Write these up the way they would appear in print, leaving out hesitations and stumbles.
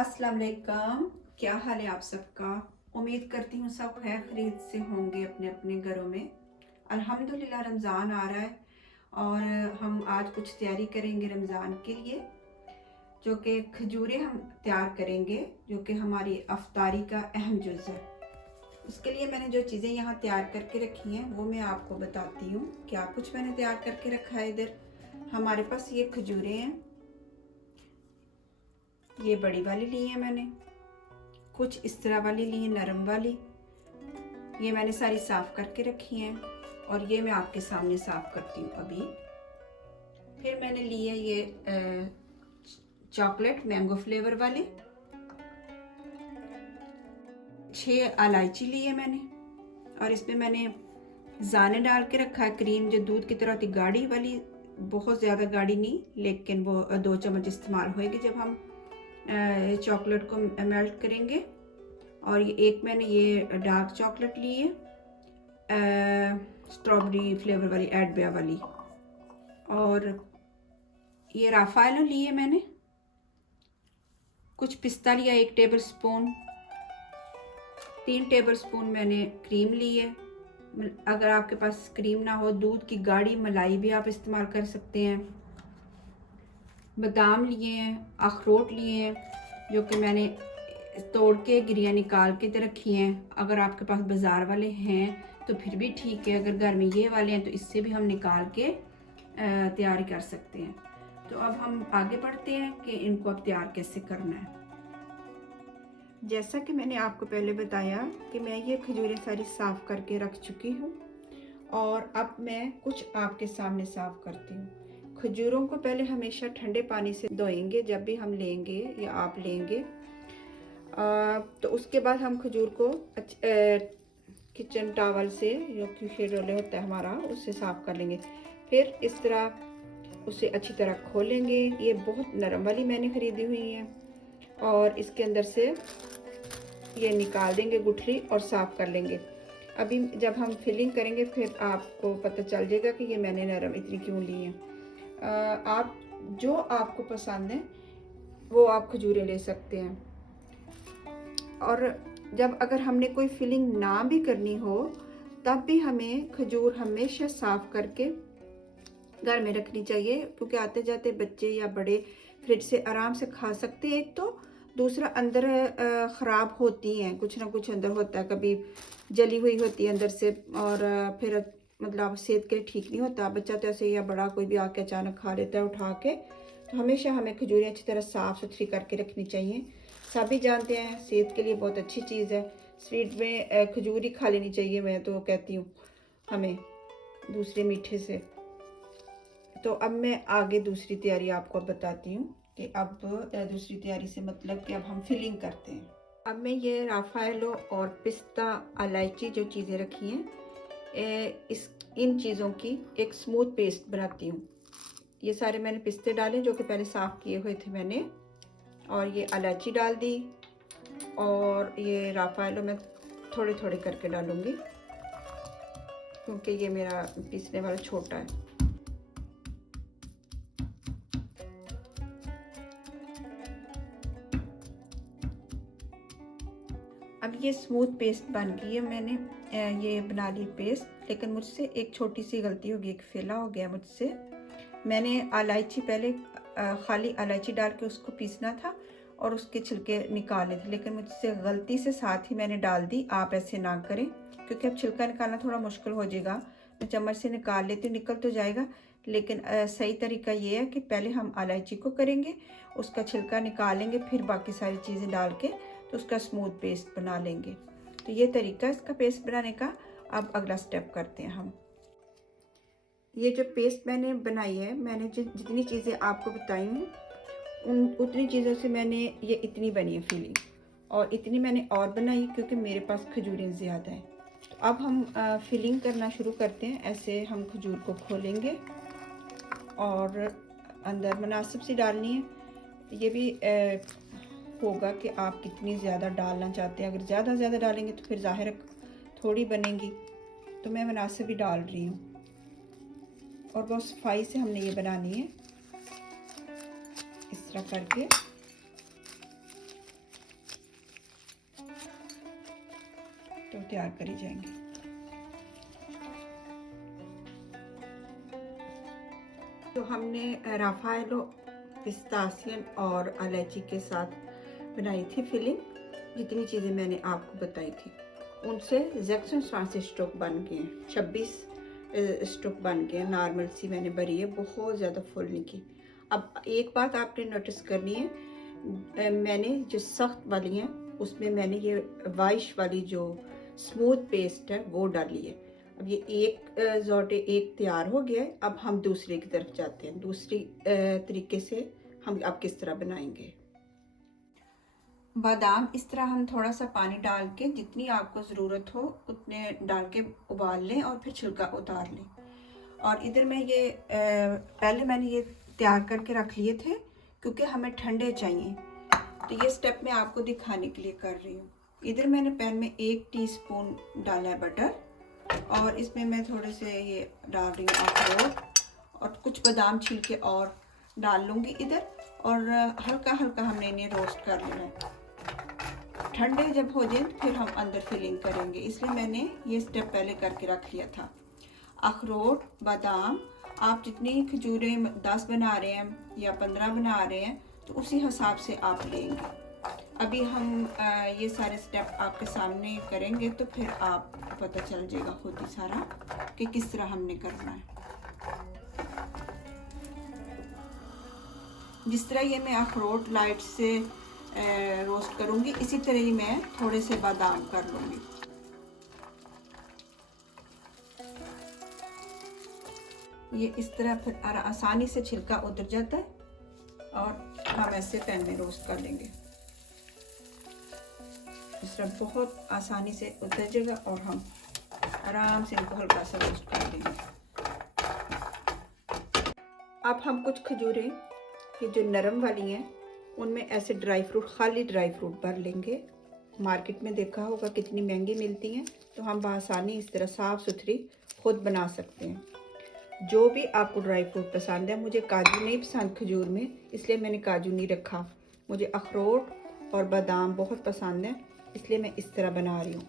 अस्सलाम वालेकुम। क्या हाल है आप सबका। उम्मीद करती हूँ सब खैर खरीद से होंगे अपने अपने घरों में। अल्हम्दुलिल्लाह रमज़ान आ रहा है और हम आज कुछ तैयारी करेंगे रमज़ान के लिए, जो कि खजूरें हम तैयार करेंगे, जो कि हमारी अफ्तारी का अहम जुज़ है। उसके लिए मैंने जो चीज़ें यहाँ तैयार करके रखी हैं वो मैं आपको बताती हूँ। क्या कुछ मैंने तैयार करके रखा है। इधर हमारे पास ये खजूरें हैं, ये बड़ी वाली ली है मैंने, कुछ इस तरह वाली ली है नरम वाली। ये मैंने सारी साफ़ करके रखी हैं और ये मैं आपके सामने साफ़ करती हूँ अभी। फिर मैंने ली है ये चॉकलेट मैंगो फ्लेवर वाले, 6 इलायची ली है मैंने, और इसमें मैंने जाने डाल के रखा है, क्रीम जो दूध की तरह होती गाढ़ी वाली, बहुत ज़्यादा गाढ़ी नहीं, लेकिन वो 2 चम्मच इस्तेमाल होएगी जब हम चॉकलेट को मेल्ट करेंगे। और ये एक मैंने ये डार्क चॉकलेट ली है, स्ट्रॉबेरी फ्लेवर वाली, एडबिया वाली। और ये राफाएलो ली है मैंने, कुछ पिस्ता लिया 1 टेबल स्पून, 3 टेबल स्पून मैंने क्रीम ली है। अगर आपके पास क्रीम ना हो, दूध की गाढ़ी मलाई भी आप इस्तेमाल कर सकते हैं। बादाम लिए हैं, अखरोट लिए हैं, जो कि मैंने तोड़ के गिरियाँ निकाल के रखी हैं। अगर आपके पास बाज़ार वाले हैं तो फिर भी ठीक है, अगर घर में ये वाले हैं तो इससे भी हम निकाल के तैयार कर सकते हैं। तो अब हम आगे बढ़ते हैं कि इनको अब तैयार कैसे करना है। जैसा कि मैंने आपको पहले बताया कि मैं ये खजूरें सारी साफ़ करके रख चुकी हूँ और अब मैं कुछ आपके सामने साफ़ करती हूँ। खजूरों को पहले हमेशा ठंडे पानी से धोएंगे जब भी हम लेंगे या आप लेंगे। तो उसके बाद हम खजूर को किचन टावल से, जो कि फिर रोले होता है हमारा, उससे साफ़ कर लेंगे। फिर इस तरह उसे अच्छी तरह खोलेंगे। ये बहुत नरम वाली मैंने ख़रीदी हुई है और इसके अंदर से ये निकाल देंगे गुठली और साफ़ कर लेंगे। अभी जब हम फिलिंग करेंगे फिर आपको पता चल जाएगा कि ये मैंने नरम इतनी क्यों ली हैं। आप जो आपको पसंद है वो आप खजूरें ले सकते हैं। और जब अगर हमने कोई फिलिंग ना भी करनी हो तब भी हमें खजूर हमेशा साफ़ करके घर में रखनी चाहिए, क्योंकि आते जाते बच्चे या बड़े फ्रिज से आराम से खा सकते हैं। एक तो दूसरा अंदर ख़राब होती हैं, कुछ ना कुछ अंदर होता है, कभी जली हुई होती है अंदर से, और फिर मतलब सेहत के लिए ठीक नहीं होता। बच्चा तो ऐसे या बड़ा कोई भी आके अचानक खा लेता है उठा के। तो हमेशा हमें खजूरें अच्छी तरह साफ़ सुथरी करके रखनी चाहिए। सभी जानते हैं सेहत के लिए बहुत अच्छी चीज़ है। स्वीट में खजूर ही खा लेनी चाहिए, मैं तो कहती हूँ, हमें दूसरे मीठे से। तो अब मैं आगे दूसरी तैयारी आपको बताती हूँ कि अब दूसरी तैयारी से मतलब कि अब हम फिलिंग करते हैं। अब मैं ये राफाएलो और पिस्ता इलायची जो चीज़ें रखी हैं, इन चीज़ों की एक स्मूथ पेस्ट बनाती हूँ। ये सारे मैंने पिस्ते डाले जो कि पहले साफ़ किए हुए थे मैंने, और ये इलायची डाल दी, और ये राफाएलो मैं थोड़े थोड़े करके डालूँगी क्योंकि ये मेरा पीसने वाला छोटा है। अब ये स्मूथ पेस्ट बन गई है, मैंने ये बना ली पेस्ट। लेकिन मुझसे एक छोटी सी गलती हो गई, एक फेला हो गया मुझसे। मैंने इलायची पहले खाली इलायची डाल के उसको पीसना था और उसके छिलके निकाले थे, लेकिन मुझसे गलती से साथ ही मैंने डाल दी। आप ऐसे ना करें, क्योंकि अब छिलका निकालना थोड़ा मुश्किल हो जाएगा। मैं चम्मच से निकाल लेती हूँ, निकल तो जाएगा, लेकिन सही तरीका ये है कि पहले हम इलायची को करेंगे, उसका छिलका निकालेंगे, फिर बाकी सारी चीज़ें डाल के तो उसका स्मूथ पेस्ट बना लेंगे। तो ये तरीका इसका पेस्ट बनाने का। अब अगला स्टेप करते हैं हम। ये जो पेस्ट मैंने बनाई है, मैंने जितनी चीज़ें आपको बताई हूँ उतनी चीज़ों से मैंने ये इतनी बनी है फिलिंग, और इतनी मैंने और बनाई क्योंकि मेरे पास खजूरें ज़्यादा हैं। तो अब हम फिलिंग करना शुरू करते हैं। ऐसे हम खजूर को खोलेंगे और अंदर मुनासिब सी डालनी है। ये भी होगा कि आप कितनी ज़्यादा डालना चाहते हैं। अगर ज़्यादा डालेंगे तो फिर ज़ाहिर थोड़ी बनेगी, तो मैं मुनासिब ही डाल रही हूँ। और बहुत सफाई से हमने ये बनानी है, इस तरह करके। तैयार करी जाएंगे। तो हमने राफाएलो पिस्ताशियन और इलायची के साथ बनाई थी फिलिंग। जितनी चीज़ें मैंने आपको बताई थी उनसे जैक्सन फ्रांसिस स्ट्रोक बन गए, 26 स्ट्रोक बन गए। नॉर्मल सी मैंने भरी है, बहुत ज़्यादा फुल नहीं की। अब एक बात आपने नोटिस करनी है, मैंने जो सख्त वाली हैं उसमें मैंने ये वाइश वाली जो स्मूथ पेस्ट है वो डाली है। अब ये एक जोटे एक तैयार हो गया है। अब हम दूसरे की तरफ जाते हैं। दूसरी तरीके से हम अब किस तरह बनाएंगे। बादाम इस तरह हम थोड़ा सा पानी डाल के जितनी आपको ज़रूरत हो उतने डाल के उबाल लें और फिर छिलका उतार लें। और इधर मैं ये पहले मैंने ये तैयार करके रख लिए थे क्योंकि हमें ठंडे चाहिए, तो ये स्टेप मैं आपको दिखाने के लिए कर रही हूँ। इधर मैंने पैन में 1 टीस्पून डाला है बटर, और इसमें मैं थोड़े से ये डाल रही हूँ अखरोट और कुछ बादाम छिलके और डाल लूँगी इधर। और हल्का हल्का हमने इन्हें रोस्ट कर लेना है। ठंडे जब हो जाए फिर हम अंदर फिलिंग करेंगे, इसलिए मैंने ये स्टेप पहले करके रख लिया था। अखरोट, बादाम, आप जितनी खजूरें 10 बना रहे हैं या 15 बना रहे हैं तो उसी हिसाब से आप लेंगे। अभी हम ये सारे स्टेप आपके सामने करेंगे तो फिर आप पता चल जाएगा खुद ही सारा कि किस तरह हमने करना है। जिस तरह ये मैं अखरोट लाइट से रोस्ट करूंगी इसी तरह ही मैं थोड़े से बादाम कर लूंगी। ये इस तरह फिर आसानी से छिलका उतर जाता है और हम ऐसे पैन में रोस्ट कर लेंगे। इस तरह बहुत आसानी से उतर जाएगा और हम आराम से इनको हल्का सा रोस्ट कर लेंगे। अब हम कुछ खजूरें ये जो नरम वाली हैं उनमें ऐसे ड्राई फ्रूट, खाली ड्राई फ्रूट भर लेंगे। मार्केट में देखा होगा कितनी महंगी मिलती हैं, तो हम बआसानी इस तरह साफ़ सुथरी खुद बना सकते हैं। जो भी आपको ड्राई फ्रूट पसंद है, मुझे काजू नहीं पसंद खजूर में, इसलिए मैंने काजू नहीं रखा। मुझे अखरोट और बादाम बहुत पसंद है, इसलिए मैं इस तरह बना रही हूँ।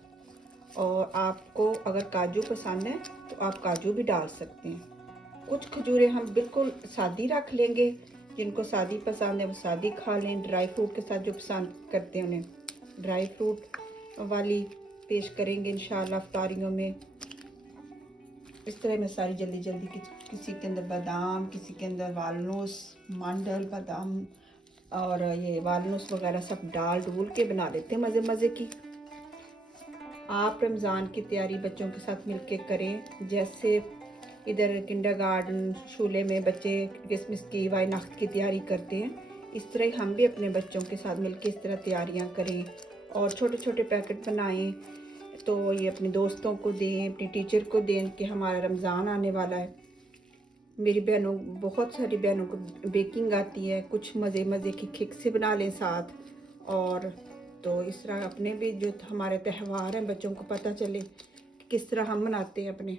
और आपको अगर काजू पसंद है तो आप काजू भी डाल सकते हैं। कुछ खजूरें हम बिल्कुल सादी रख लेंगे, जिनको सादी पसंद है वो सादी खा लें। ड्राई फ्रूट के साथ जो पसंद करते हैं उन्हें ड्राई फ्रूट वाली पेश करेंगे इंशाल्लाह इफ्तारियों में। इस तरह मैं सारी जल्दी जल्दी किसी के अंदर बादाम, किसी के अंदर वालनुस, मंडल, बादाम और ये वालनुस वगैरह सब डाल डूल के बना देते हैं मज़े मज़े की। आप रमज़ान की तैयारी बच्चों के साथ मिलके करें। जैसे इधर किंडरगार्टन शूले में बच्चे क्रिसमस की वाइनाख्त की तैयारी करते हैं, इस तरह ही हम भी अपने बच्चों के साथ मिलके इस तरह तैयारियां करें और छोटे छोटे पैकेट बनाएं। तो ये अपने दोस्तों को दें, अपनी टीचर को दें कि हमारा रमज़ान आने वाला है। मेरी बहनों, बहुत सारी बहनों को बेकिंग आती है, कुछ मज़े मज़े की केक से बना लें साथ। और तो इस तरह अपने भी जो हमारे त्यौहार हैं बच्चों को पता चले कि किस तरह हम मनाते हैं अपने।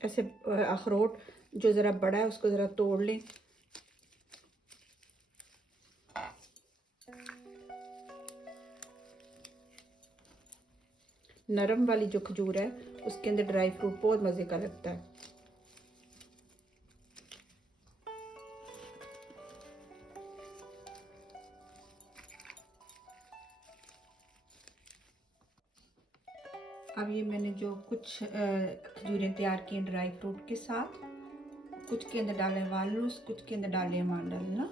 ऐसे अखरोट जो ज़रा बड़ा है उसको ज़रा तोड़ लें। नरम वाली जो खजूर है उसके अंदर ड्राई फ्रूट बहुत मज़े का लगता है। अब ये मैंने जो कुछ खजूरें तैयार की ड्राई फ्रूट के साथ, कुछ के अंदर डाले वालनुस, कुछ के अंदर डाले मंडल ना।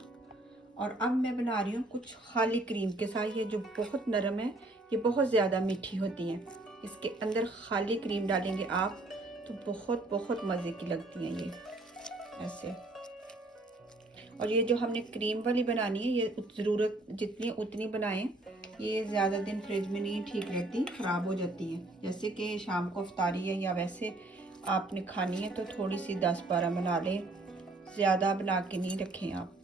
और अब मैं बना रही हूँ कुछ खाली क्रीम के साथ। ये जो बहुत नरम है ये बहुत ज़्यादा मीठी होती हैं, इसके अंदर खाली क्रीम डालेंगे आप तो बहुत बहुत मज़े की लगती हैं ये ऐसे। और ये जो हमने क्रीम वाली बनानी है ये ज़रूरत जितनी उतनी बनाएं, ये ज़्यादा दिन फ्रिज में नहीं ठीक रहती, ख़राब हो जाती है। जैसे कि शाम को इफ्तारी है या वैसे आपने खानी है तो थोड़ी सी 10-12 बना लें, ज़्यादा बना के नहीं रखें आप।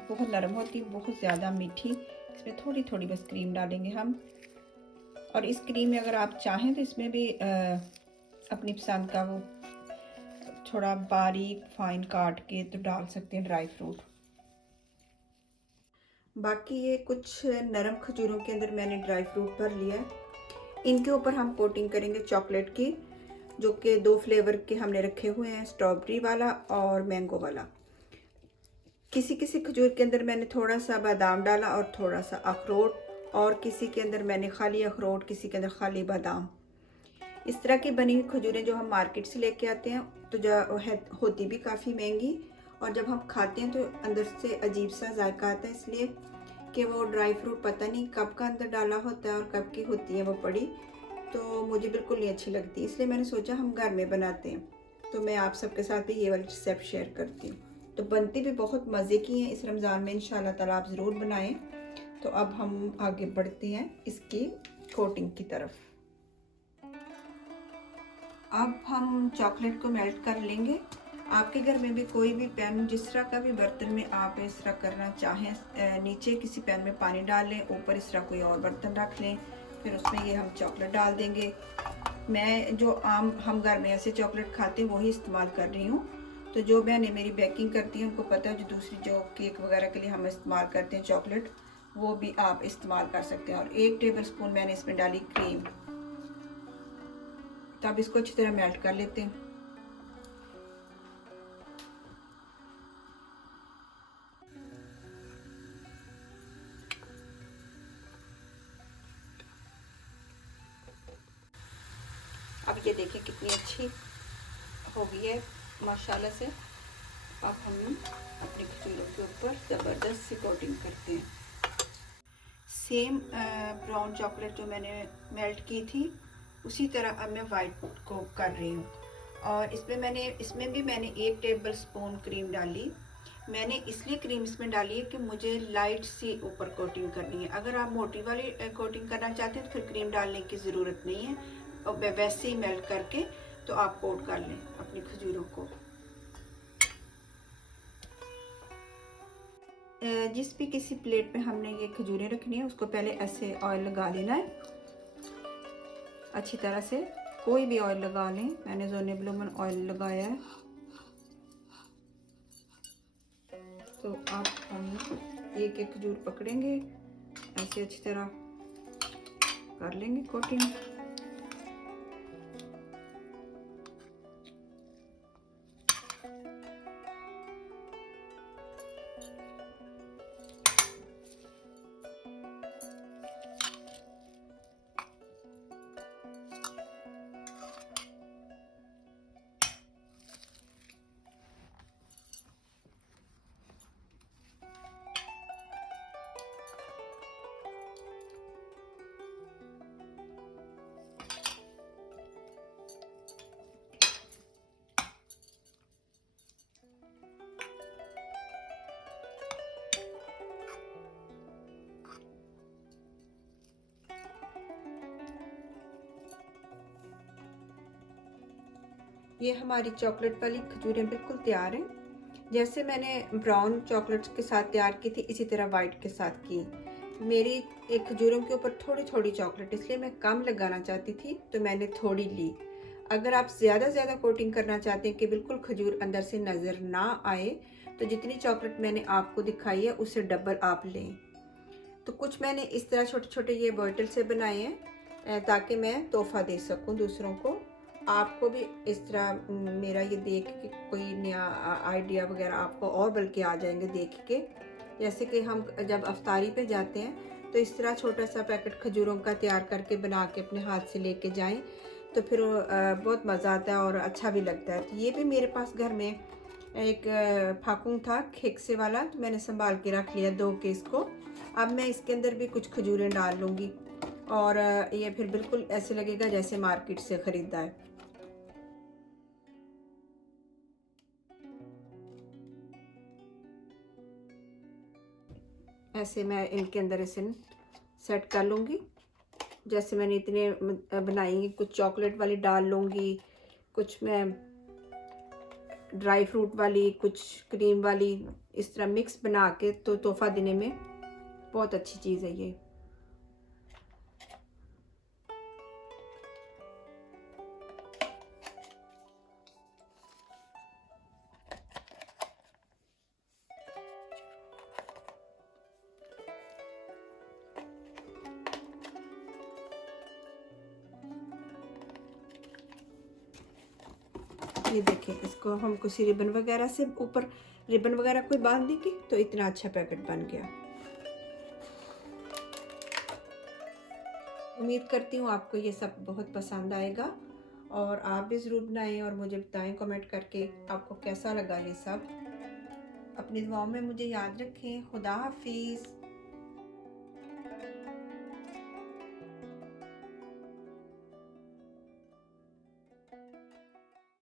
बहुत नरम होती है, बहुत ज़्यादा मीठी। इसमें थोड़ी थोड़ी बस क्रीम डालेंगे हम। और इस क्रीम में अगर आप चाहें तो इसमें भी अपनी पसंद का वो थोड़ा बारीक फाइन काट के तो डाल सकते हैं ड्राई फ्रूट। बाकी ये कुछ नरम खजूरों के अंदर मैंने ड्राई फ्रूट भर लिया है। इनके ऊपर हम कोटिंग करेंगे चॉकलेट की, जो कि 2 फ्लेवर के हमने रखे हुए हैं, स्ट्रॉबेरी वाला और मैंगो वाला। किसी किसी खजूर के अंदर मैंने थोड़ा सा बादाम डाला और थोड़ा सा अखरोट, और किसी के अंदर मैंने खाली अखरोट, किसी के अंदर खाली बादाम। इस तरह की बनी हुई खजूरें जो हम मार्केट से लेके आते हैं तो जो होती भी काफ़ी महंगी, और जब हम खाते हैं तो अंदर से अजीब सा जायका आता है, इसलिए कि वो ड्राई फ्रूट पता नहीं कब का अंदर डाला होता है और कब की होती है वो पड़ी, तो मुझे बिल्कुल नहीं अच्छी लगती। इसलिए मैंने सोचा हम घर में बनाते हैं, तो मैं आप सबके साथ भी ये वाली रेसिपी शेयर करती हूँ। तो बनती भी बहुत मज़े की हैं। इस रमज़ान में इंशाल्लाह ताला आप ज़रूर बनाएं। तो अब हम आगे बढ़ते हैं इसकी कोटिंग की तरफ। अब हम चॉकलेट को मेल्ट कर लेंगे। आपके घर में भी कोई भी पैन, जिस तरह का भी बर्तन में आप इस तरह करना चाहें, नीचे किसी पैन में पानी डाल लें, ऊपर इस तरह कोई और बर्तन रख लें, फिर उसमें ये हम चॉकलेट डाल देंगे। मैं जो आम हम घर में ऐसे चॉकलेट खाते हैं वही इस्तेमाल कर रही हूँ। तो जो बहनें मेरी बेकिंग करती हैं उनको पता है, जो दूसरी जो केक वगैरह के लिए हम इस्तेमाल करते हैं चॉकलेट, वो भी आप इस्तेमाल कर सकते हैं। और 1 टेबल स्पून मैंने इसमें डाली क्रीम। तो अब इसको अच्छी तरह मेल्ट कर लेते हैं। अब ये देखें कितनी अच्छी हो गई है माशाल्लाह से। अब हम अपनी खजूरों के ऊपर ज़बरदस्त सी कोटिंग करते हैं। सेम ब्राउन चॉकलेट जो मैंने मेल्ट की थी उसी तरह अब मैं वाइट को कर रही हूँ। और इसमें भी मैंने 1 टेबल स्पून क्रीम डाली। मैंने इसलिए क्रीम इसमें डाली है कि मुझे लाइट सी ऊपर कोटिंग करनी है। अगर आप मोटी वाली कोटिंग करना चाहते हैं तो फिर क्रीम डालने की ज़रूरत नहीं है, और वैसे ही मेल्ट करके तो आप कोट कर लें अपनी खजूरों को। जिस भी किसी प्लेट पे हमने ये खजूरें रखनी है उसको पहले ऐसे ऑयल लगा लेना है अच्छी तरह से। कोई भी ऑयल लगा लें, मैंने जोने ब्लूमन ऑयल लगाया है। तो अब हम एक एक खजूर पकड़ेंगे, ऐसे अच्छी तरह कर लेंगे कोटिंग। ये हमारी चॉकलेट वाली खजूरें बिल्कुल तैयार हैं। जैसे मैंने ब्राउन चॉकलेट्स के साथ तैयार की थी, इसी तरह वाइट के साथ की। मेरी एक खजूरों के ऊपर थोड़ी थोड़ी चॉकलेट, इसलिए मैं कम लगाना चाहती थी तो मैंने थोड़ी ली। अगर आप ज़्यादा कोटिंग करना चाहते हैं कि बिल्कुल खजूर अंदर से नज़र ना आए, तो जितनी चॉकलेट मैंने आपको दिखाई है उससे डबल आप लें। तो कुछ मैंने इस तरह छोटे छोटे ये बॉटल से बनाए हैं ताकि मैं तोहफा दे सकूं दूसरों को। आपको भी इस तरह मेरा ये देख के कोई नया आइडिया वगैरह आपको और बल्कि आ जाएंगे देख के। जैसे कि हम जब अफ्तारी पे जाते हैं तो इस तरह छोटा सा पैकेट खजूरों का तैयार करके बना के अपने हाथ से लेके जाएं, तो फिर बहुत मज़ा आता है और अच्छा भी लगता है। तो ये भी मेरे पास घर में एक फाकुंग था खेकसे वाला, तो मैंने संभाल के रख लिया 2 केस को। अब मैं इसके अंदर भी कुछ खजूरें डाल लूँगी और ये फिर बिल्कुल ऐसे लगेगा जैसे मार्केट से ख़रीदा है। ऐसे मैं इनके अंदर ऐसे सेट कर लूँगी। जैसे मैंने इतने बनाएंगी, कुछ चॉकलेट वाली डाल लूँगी, कुछ मैं ड्राई फ्रूट वाली, कुछ क्रीम वाली, इस तरह मिक्स बना के तो तोहफा देने में बहुत अच्छी चीज़ है ये। ये देखिए, इसको हम किसी रिबन वगैरह से ऊपर रिबन वगैरह कोई बांध देंगे तो इतना अच्छा पैकेट बन गया। उम्मीद करती हूँ आपको ये सब बहुत पसंद आएगा और आप भी ज़रूर बनाएं और मुझे बताएं कमेंट करके आपको कैसा लगा ये सब। अपनी दुआओं में मुझे याद रखें। खुदा हाफिज़।